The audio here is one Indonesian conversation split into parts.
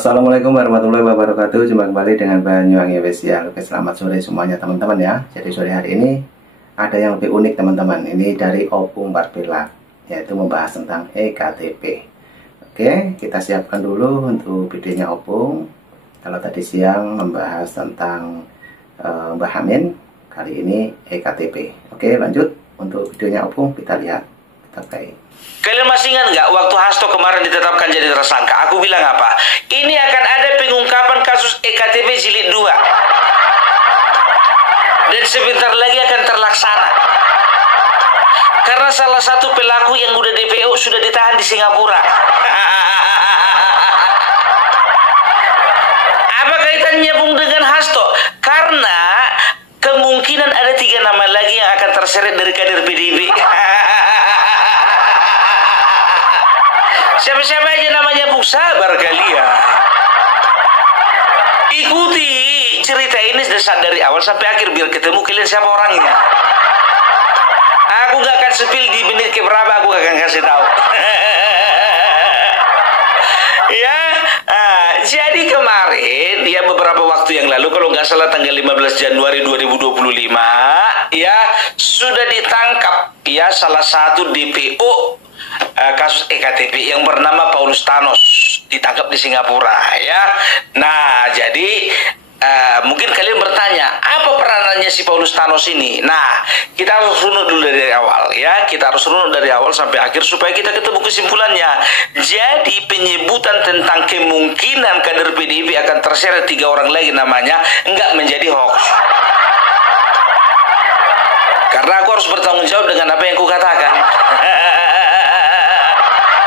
Assalamualaikum warahmatullahi wabarakatuh. Jumpa kembali dengan Banyuwangi Official. Oke, selamat sore semuanya teman-teman ya. Jadi sore hari ini ada yang lebih unik teman-teman. Ini dari Opung Barbella, yaitu membahas tentang EKTP. Oke, kita siapkan dulu untuk videonya Opung. Kalau tadi siang membahas tentang Mbah Amin, kali ini EKTP. Oke, lanjut untuk videonya Opung, kita lihat. Kita play. Kalian masih ingat nggak waktu Hasto kemarin ditetapkan jadi tersangka? Aku bilang apa? Ini akan ada pengungkapan kasus EKTP jilid 2. Dan sebentar lagi akan terlaksana. Karena salah satu pelaku yang udah DPO sudah ditahan di Singapura. Apa kaitannya Bung dengan Hasto? Karena kemungkinan ada 3 nama lagi yang akan terseret dari kader PDIP. Siapa-siapa aja namanya, Bung, sabar kali ya. Ikuti cerita ini dari awal sampai akhir biar ketemu kalian siapa orangnya. Aku gak akan spill di menit keberapa, aku gak akan kasih tahu. Ya, jadi kemarin ya beberapa waktu yang lalu, kalau nggak salah tanggal 15 Januari 2025 ya, sudah ditangkap ya salah satu DPO kasus EKTP yang bernama Paulus Thanos, ditangkap di Singapura ya. Nah, jadi mungkin kalian bertanya, apa peranannya si Paulus Thanos ini? Nah, kita harus runut dulu dari awal ya. Kita harus runut dari awal sampai akhir supaya kita ketemu kesimpulannya. Jadi penyebutan tentang kemungkinan kader PDIP akan terseret 3 orang lagi namanya enggak menjadi hoax. Karena aku harus bertanggung jawab dengan apa yang kukatakan.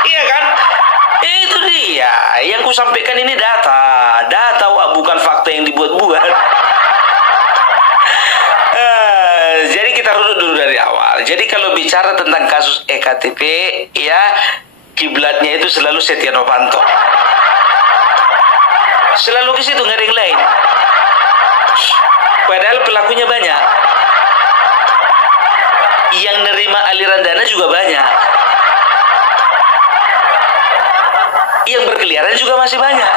Iya kan? Itu dia. Yang ku sampaikan ini data. Data, bukan fakta yang dibuat-buat. Jadi kita runut dulu dari awal. Jadi kalau bicara tentang kasus EKTP, ya kiblatnya itu selalu Setia Novanto. Selalu ke situ, nggak ada yang lain. Padahal pelakunya banyak. Yang nerima aliran dana juga banyak. Yang berkeliaran juga masih banyak.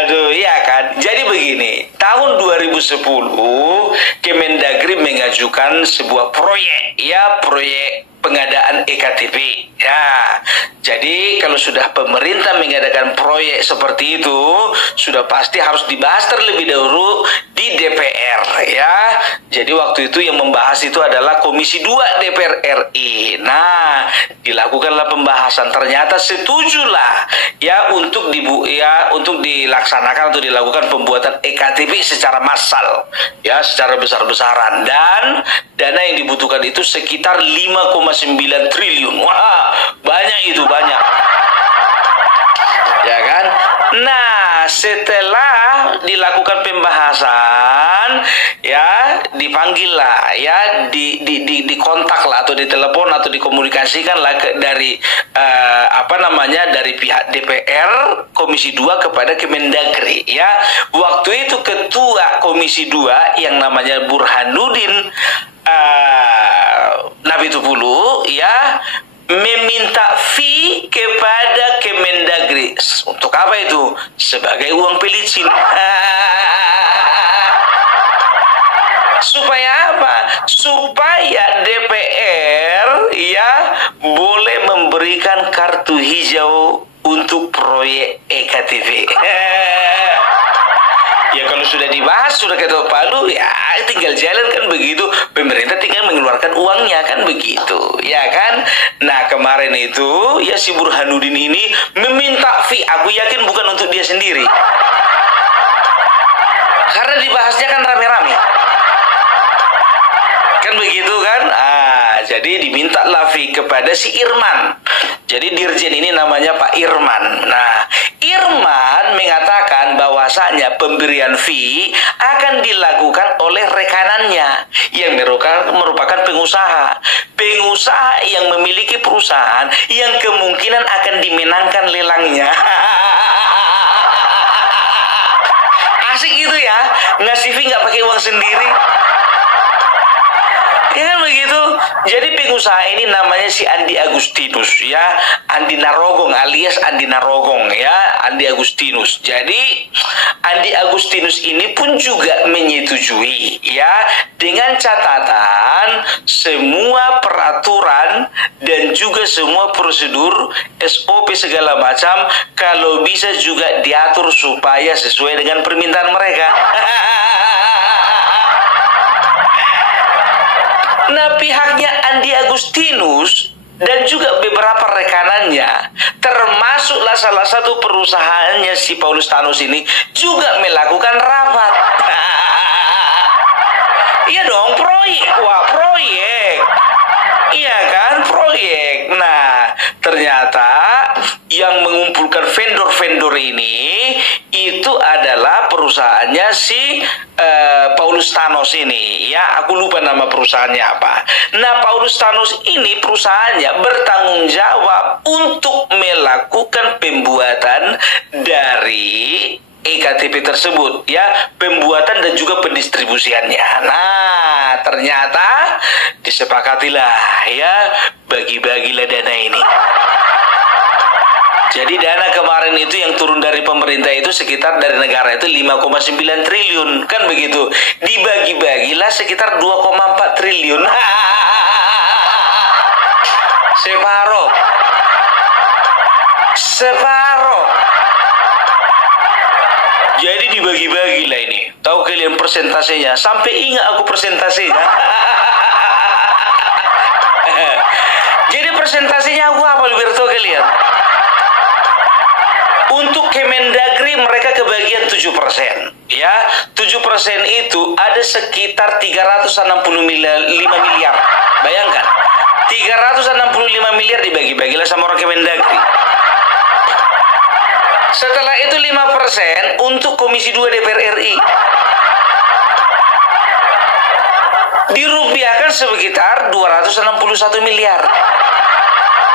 Aduh, ya kan. Jadi begini, tahun 2010 Kemendagri mengajukan sebuah proyek, ya proyek pengadaan EKTP. Ya, jadi kalau sudah pemerintah mengadakan proyek seperti itu, sudah pasti harus dibahas terlebih dahulu di DPR ya. Jadi waktu itu yang membahas itu adalah Komisi 2 DPR RI. Nah, dilakukanlah pembahasan, ternyata setujulah ya untuk dilaksanakan atau dilakukan pembuatan EKTP secara massal ya, secara besar-besaran, dan dana yang dibutuhkan itu sekitar 5,9 triliun. Wah, banyak itu, banyak. Ya kan? Nah, setelah dilakukan pembahasan, ya dipanggillah, ya dikontaklah atau ditelepon atau dikomunikasikanlah dari dari pihak DPR Komisi 2 kepada Kemendagri, ya. Waktu itu ketua Komisi 2 yang namanya Burhanuddin Nabitupulu, ya, meminta fee kepada Kemendagri. Untuk apa itu? Sebagai uang pelicin. Supaya apa? Supaya DPR ya boleh memberikan kartu hijau untuk proyek EKTP. Ya kalau sudah dibahas, sudah ketok palu, ya tinggal jalan kan begitu. Pemerintah tinggal mengeluarkan uangnya kan begitu, ya kan. Nah kemarin itu ya si Burhanuddin ini meminta fee. Aku yakin bukan untuk dia sendiri, karena dibahasnya kan rame-rame, kan begitu kan. Jadi dimintalah fee kepada si Irman. Jadi dirjen ini namanya Pak Irman. Nah, Irman mengatakan bahwasanya pemberian fee akan dilakukan oleh rekanannya yang merupakan pengusaha. Pengusaha yang memiliki perusahaan yang kemungkinan akan dimenangkan lelangnya. Asik gitu ya, ngasih fee nggak pakai uang sendiri. Ya kan begitu. Jadi pengusaha ini namanya si Andi Agustinus ya, Andi Narogong alias Andi Narogong ya, Andi Agustinus. Jadi Andi Agustinus ini pun juga menyetujui ya, dengan catatan semua peraturan dan juga semua prosedur SOP segala macam kalau bisa juga diatur supaya sesuai dengan permintaan mereka. Nah, pihaknya Andi Agustinus dan juga beberapa rekanannya, termasuklah salah satu perusahaannya si Paulus Thanos ini, juga melakukan rapat. Iya dong, proyek. Wah, proyek. Iya kan, proyek. Nah, ternyata yang mengumpulkan vendor-vendor ini itu adalah perusahaannya si Paulus Thanos ini. Ya, aku lupa nama perusahaannya apa. Nah, Paulus Thanos ini perusahaannya bertanggung jawab untuk melakukan pembuatan dari EKTP tersebut ya, pembuatan dan juga pendistribusiannya. Nah, ternyata disepakatilah ya, bagi-bagilah dana ini. Jadi dana kemarin itu yang turun dari pemerintah itu sekitar dari negara itu 5,9 triliun kan begitu. Dibagi-bagilah sekitar 2,4 triliun. Separoh. Separoh. Jadi dibagi-bagi lah ini. Tahu kalian persentasenya? Sampai ingat aku persentasenya. Jadi persentasenya aku apa biar tahu kalian? Untuk Kemendagri mereka kebagian 7%. Ya, 7% itu ada sekitar 365 miliar. Bayangkan. 365 miliar dibagi-bagilah sama orang Kemendagri. Setelah itu 5% untuk Komisi 2 DPR RI. Dirupiahkan sekitar 261 miliar.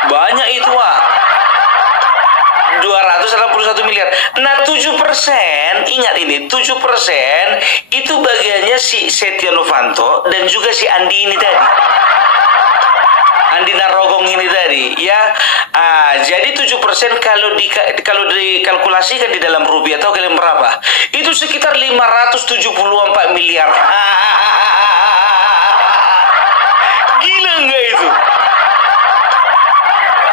Banyak itu, Wak. 261 miliar. Nah, 7%, ingat ini, 7% itu bagiannya si Setia Novanto dan juga si Andi ini tadi. Andi Narogong ini tadi ya. Jadi 7% kalau dikalkulasikan di dalam rupiah atau kalian berapa? Itu sekitar 574 miliar. Gila enggak itu?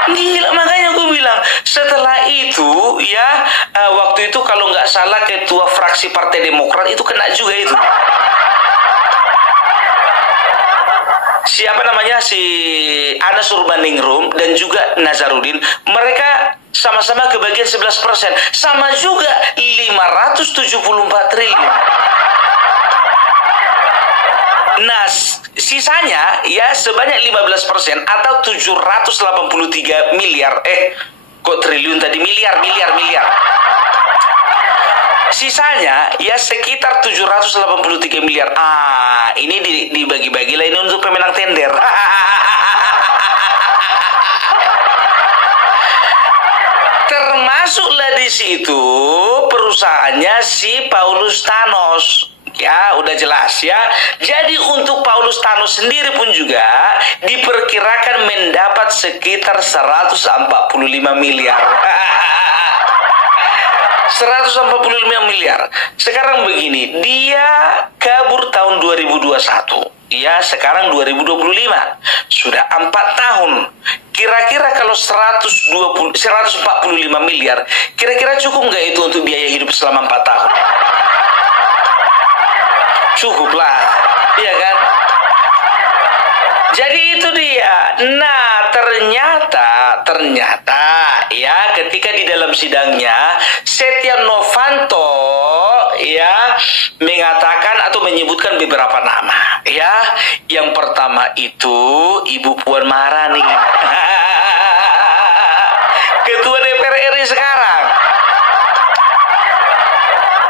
Gila, makanya gue bilang setelah itu ya, waktu itu kalau nggak salah ketua fraksi Partai Demokrat itu kena juga itu. Siapa namanya, si Anas Urbaningrum dan juga Nazarudin, mereka sama-sama kebagian 11%, sama juga 574 triliun. Nah, sisanya ya sebanyak 15% atau 783 miliar. Kok triliun tadi? Miliar. Sisanya ya sekitar 783 miliar. Ini dibagi-bagilah ini untuk pemenang tender. Termasuklah di situ perusahaannya si Paulus Thanos. Ya, udah jelas ya. Jadi untuk Paulus Thanos sendiri pun juga diperkirakan mendapat sekitar 145 miliar. 145 miliar. Sekarang begini, dia kabur tahun 2021. Ya, sekarang 2025. Sudah 4 tahun. Kira-kira kalau 145 miliar, kira-kira cukup nggak itu untuk biaya hidup selama 4 tahun? Cukup lah, iya kan? Jadi itu dia. Nah, ternyata ya, ketika di dalam sidangnya Setia Novanto ya mengatakan atau menyebutkan beberapa nama. Ya, yang pertama itu Ibu Puan Maharani. Ketua DPR RI sekarang.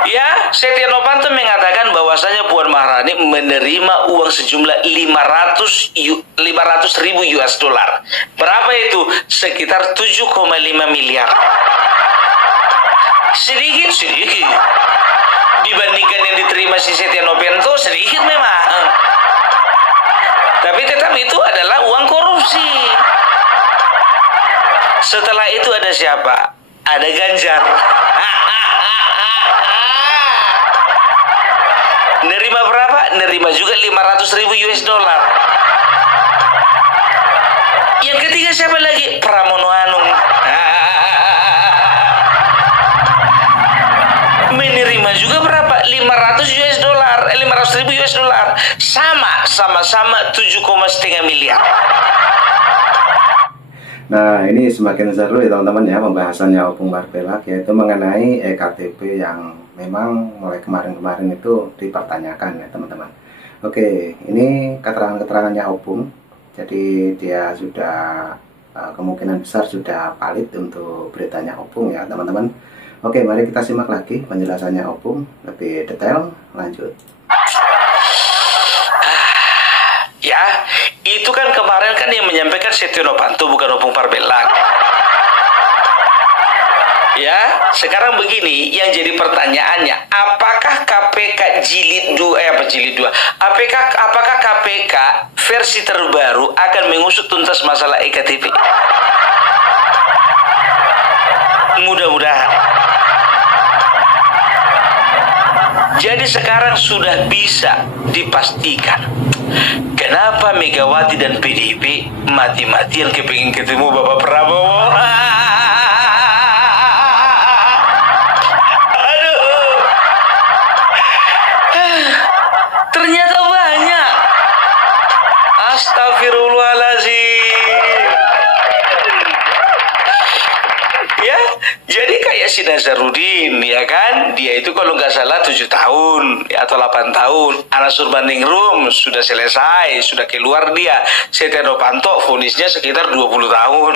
Ya, Setia Novanto mengatakan bahwasanya Puan Maharani menerima uang sejumlah 500 ribu US dollar. Berapa itu? Sekitar 7,5 miliar. Sedikit. Dibandingkan yang diterima si Setia Novanto, sedikit memang. Tapi itu adalah uang korupsi. Setelah itu ada siapa? Ada Ganjar. Nerima berapa? Nerima juga 500.000 US dollar. Yang ketiga siapa lagi? Pramono Anung. Menerima juga berapa? 500 US dollar, 500.000 US dollar. Sama-sama 7,5 miliar. Nah, ini semakin seru ya teman-teman ya pembahasannya Opung Barbelak, yaitu mengenai EKTP yang memang mulai kemarin-kemarin itu dipertanyakan ya teman-teman. Oke, ini keterangan-keterangannya Opung. Jadi dia sudah kemungkinan besar sudah valid untuk beritanya Opung ya teman-teman. Oke, mari kita simak lagi penjelasannya Opung lebih detail. Lanjut. Ya, itu kan kemarin kan yang menyampaikan Setia Novanto, bukan Opung Barbelak. Ya, sekarang begini, yang jadi pertanyaannya, apakah KPK jilid 2, apakah KPK versi terbaru akan mengusut tuntas masalah EKTP? Mudah-mudahan. Jadi sekarang sudah bisa dipastikan kenapa Megawati dan PDIP mati-matian kepingin ketemu Bapak Prabowo. Aduh, ternyata banyak. Astagfirullahaladzim. Ya, jadi kayak si Nazarudin, ya kan? Dia itu kalau nggak salah 7 tahun ya, atau 8 tahun. Anas Urbaningrum sudah selesai, sudah keluar dia. Setia Novanto vonisnya sekitar 20 tahun.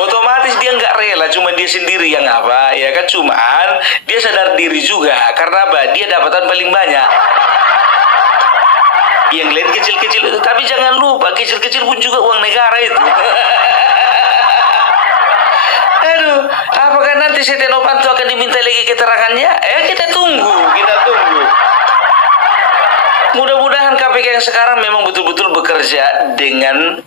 Otomatis dia nggak rela, cuma dia sendiri yang apa, ya kan? Cuman dia sadar diri juga, karena apa? Dia dapatan paling banyak. Yang lain kecil-kecil itu, tapi jangan lupa kecil-kecil pun juga uang negara itu. Aduh, apakah nanti Setia Novanto akan diminta lagi keterangannya? Kita tunggu. Mudah-mudahan KPK yang sekarang memang betul-betul bekerja dengan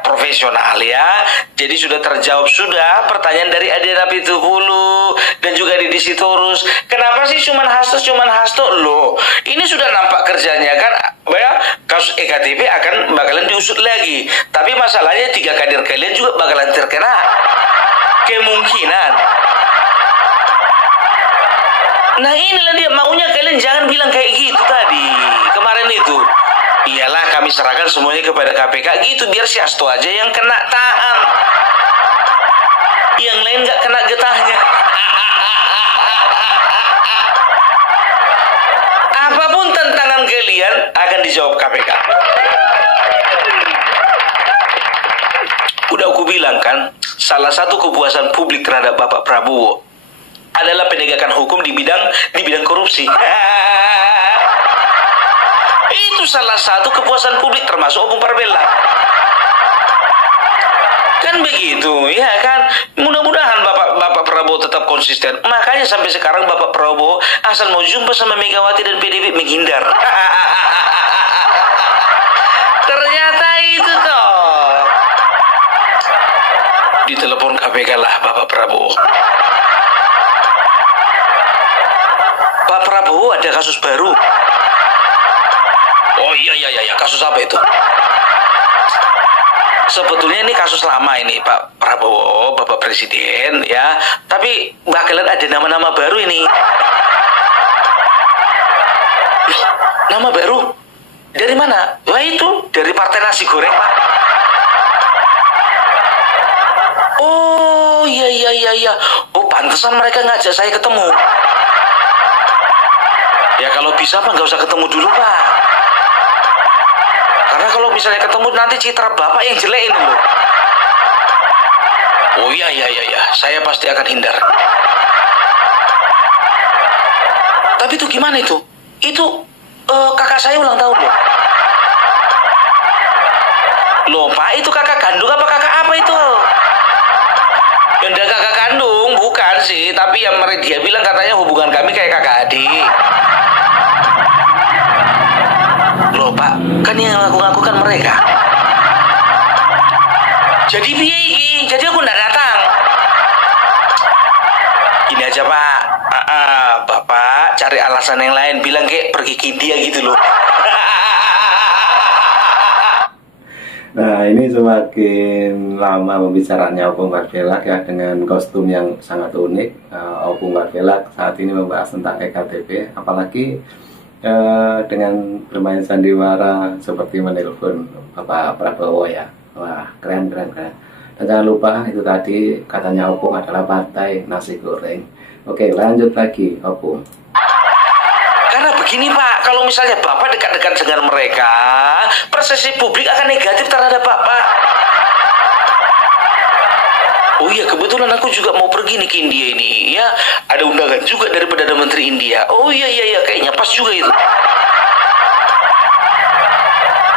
profesional ya. Jadi sudah terjawab sudah pertanyaan dari Adiana Pitupulu dan juga Didi Sitorus. Kenapa sih cuman Hasto loh? Ini sudah nampak kerjanya kan, ya, kasus EKTP bakalan diusut lagi. Tapi masalahnya 3 kader kalian juga bakalan terkena kemungkinan. Nah inilah dia maunya, kalian jangan bilang kayak gitu tadi kemarin itu. Iyalah kami serahkan semuanya kepada KPK gitu, biar si Hasto aja yang kena tahan, yang lain nggak kena getahnya. Apapun tantangan kalian akan dijawab KPK. Udah aku bilang kan, salah satu kepuasan publik terhadap Bapak Prabowo adalah penegakan hukum di bidang korupsi. Itu salah satu kepuasan publik, termasuk Opung Barbelak. Kan begitu, ya kan? Mudah-mudahan Bapak Prabowo tetap konsisten. Makanya sampai sekarang Bapak Prabowo asal mau jumpa sama Megawati dan PDIP menghindar. Ternyata itu toh. Ditelepon KPK lah Bapak Prabowo. Pak Prabowo ada kasus baru. Oh iya, kasus apa itu? Sebetulnya ini kasus lama ini Pak Prabowo, Bapak Presiden ya. Tapi bakalan ada nama-nama baru ini. Nama baru? Dari mana? Wah itu dari Partai Nasi Goreng Pak. Oh iya. Oh pantesan mereka ngajak saya ketemu. Ya kalau bisa Pak nggak usah ketemu dulu Pak. Karena kalau misalnya ketemu nanti citra Bapak yang jelek ini loh. Oh iya, saya pasti akan hindar. Tapi itu gimana itu? Itu kakak saya ulang tahun loh. Loh Pak, itu kakak kandung apa kakak apa itu? Enggak kakak kandung, bukan sih. Tapi yang dia bilang katanya hubungan kami kayak kakak adik. Loh Pak, Kan yang ngaku-ngaku kan mereka. Jadi piye iki? Jadi aku nggak datang. Gini aja Pak, Bapak cari alasan yang lain, bilang kayak pergi ke India gitu loh. Nah, ini semakin lama pembicaraannya Opung Barbelak ya, dengan kostum yang sangat unik. Opung Barbelak saat ini membahas tentang EKTP, apalagi dengan bermain sandiwara seperti menelpon Bapak Prabowo ya. Wah, keren. Dan jangan lupa itu tadi katanya Opung adalah partai nasi goreng. Oke, lanjut lagi Opung. Karena begini Pak, kalau misalnya Bapak dekat-dekat dengan mereka, persepsi publik akan negatif terhadap Bapak. Oh iya, kebetulan aku juga mau pergi nih ke India ini, ya. Ada undangan juga dari Perdana Menteri India. Oh iya, kayaknya pas juga itu.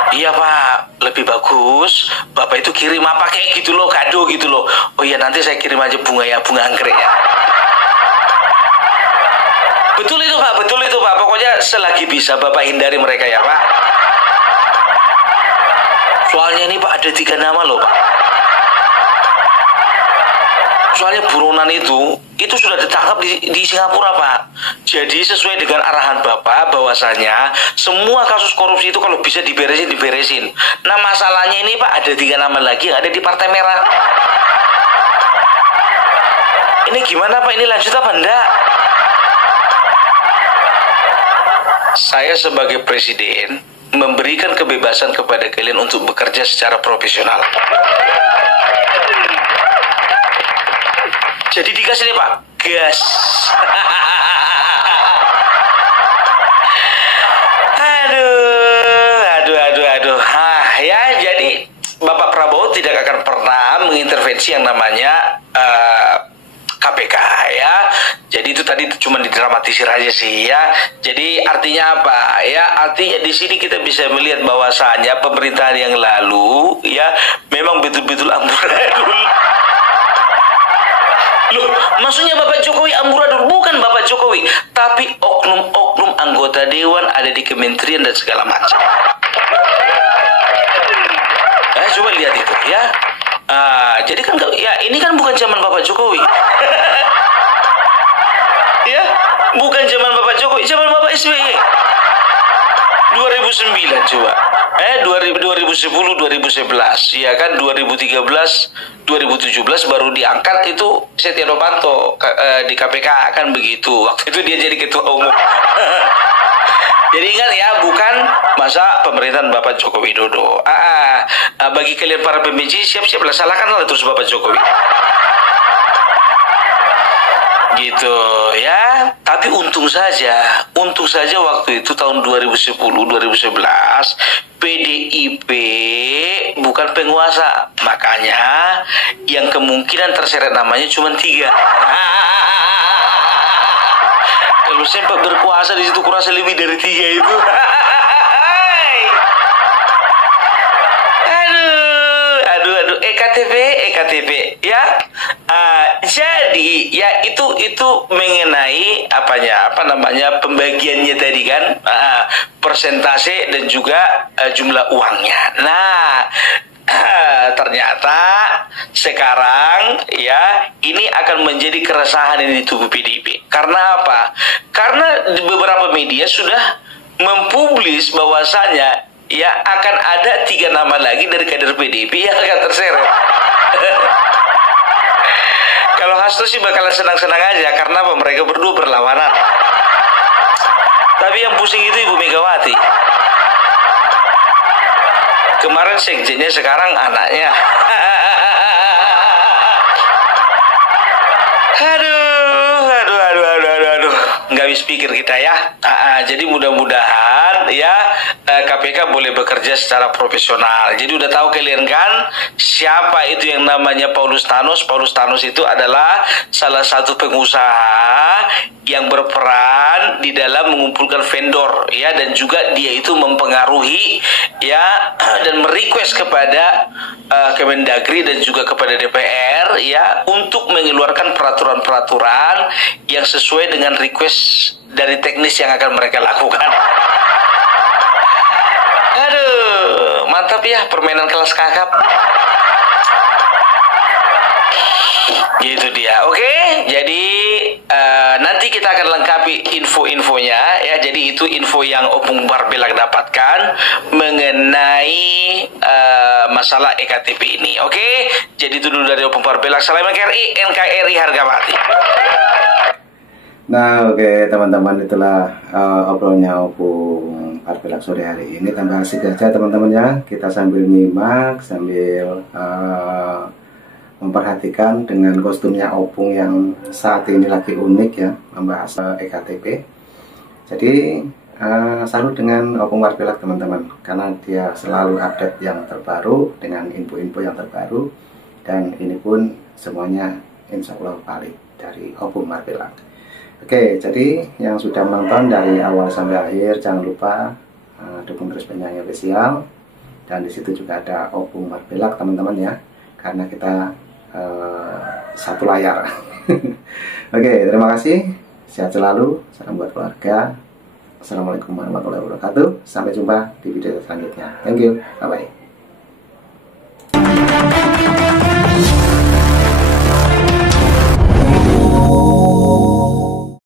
Iya Pak, lebih bagus Bapak itu kirim apa kayak gitu loh, kado gitu loh. Oh iya, nanti saya kirim aja bunga anggrek ya. Betul itu Pak, pokoknya selagi bisa Bapak hindari mereka ya Pak. Soalnya ini Pak ada 3 nama loh Pak. Soalnya buronan itu sudah ditangkap di Singapura Pak. Jadi sesuai dengan arahan Bapak bahwasanya semua kasus korupsi itu kalau bisa diberesin. Nah masalahnya ini Pak ada 3 nama lagi yang ada di Partai Merah. Ini gimana Pak, ini lanjut apa enggak? Saya sebagai presiden memberikan kebebasan kepada kalian untuk bekerja secara profesional. Jadi dikasih nih Pak, gas. Aduh. Ya jadi Bapak Prabowo tidak akan pernah mengintervensi yang namanya KPK ya. Jadi itu tadi cuma didramatisir aja sih ya. Jadi artinya apa? Ya artinya di sini kita bisa melihat bahwasanya pemerintahan yang lalu ya memang betul-betul amburadul. Loh, maksudnya Bapak Jokowi amburadul? Bukan Bapak Jokowi, tapi oknum-oknum anggota dewan ada di kementerian dan segala macam. Coba lihat itu ya. Jadi kan ya ini kan bukan zaman Bapak Jokowi. Ya, bukan zaman Bapak Jokowi, zaman Bapak SBY. 2009 coba. 2010 2011 ya kan, 2013 2017 baru diangkat itu Setia Novanto di KPK kan begitu. Waktu itu dia jadi ketua umum. Jadi ingat ya, bukan masa pemerintahan Bapak Joko Widodo. Bagi kalian para pembenci, siap-siaplah salahkanlah terus Bapak Jokowi. Gitu ya. Tapi untung saja waktu itu tahun 2010 2011 PDIP bukan penguasa, makanya yang kemungkinan terseret namanya cuma 3. Kalau sempat berkuasa di situ kurasa lebih dari 3 itu. Aduh, EKTP ya. Jadi ya itu mengenai pembagiannya tadi kan, persentase dan juga jumlah uangnya. Nah, ternyata sekarang ya ini akan menjadi keresahan di tubuh PDIP. Karena apa? Karena beberapa media sudah mempublis bahwasanya ya akan ada 3 nama lagi dari kader PDIP yang akan terseret. Kalau Hasto sih bakalan senang-senang aja karena apa, mereka berdua berlawanan. Tapi yang pusing itu Ibu Megawati. Kemarin sekjennya, sekarang anaknya. Aduh. Nggak habis pikir kita ya. Jadi mudah-mudahan ya KPK boleh bekerja secara profesional. Jadi udah tahu kalian kan siapa itu yang namanya Paulus Thanos. Paulus Thanos itu adalah salah satu pengusaha yang berperan di dalam mengumpulkan vendor ya, dan juga dia itu mempengaruhi ya dan merequest kepada Kemendagri dan juga kepada DPR ya untuk mengeluarkan peraturan-peraturan yang sesuai dengan request dari teknis yang akan mereka lakukan. Aduh. kakap ya, permainan kelas kakap. Gitu dia. Oke, jadi nanti kita akan lengkapi info-infonya ya. Jadi itu info yang Opung Barbelak dapatkan mengenai masalah EKTP ini. Oke, jadi itu dulu dari Opung Barbelak. Salam NKRI harga mati. Nah, oke teman-teman, itulah obrolannya Opung Barbelak sore hari ini. Tambah asik aja teman-teman ya. Kita sambil nyimak, sambil memperhatikan dengan kostumnya Opung yang saat ini lagi unik ya, membahas EKTP. Jadi salut dengan Opung Barbelak teman-teman, karena dia selalu update yang terbaru dengan info-info yang terbaru, dan ini pun semuanya insya Allah valid dari Opung Barbelak. Oke, jadi yang sudah menonton dari awal sampai akhir, jangan lupa dukung terus Penyanyi Official, dan disitu juga ada Opung Barbelak teman-teman ya, karena kita satu layar. Oke, terima kasih, sehat selalu, salam buat keluarga. Assalamualaikum warahmatullahi wabarakatuh. Sampai jumpa di video selanjutnya. Thank you, bye bye.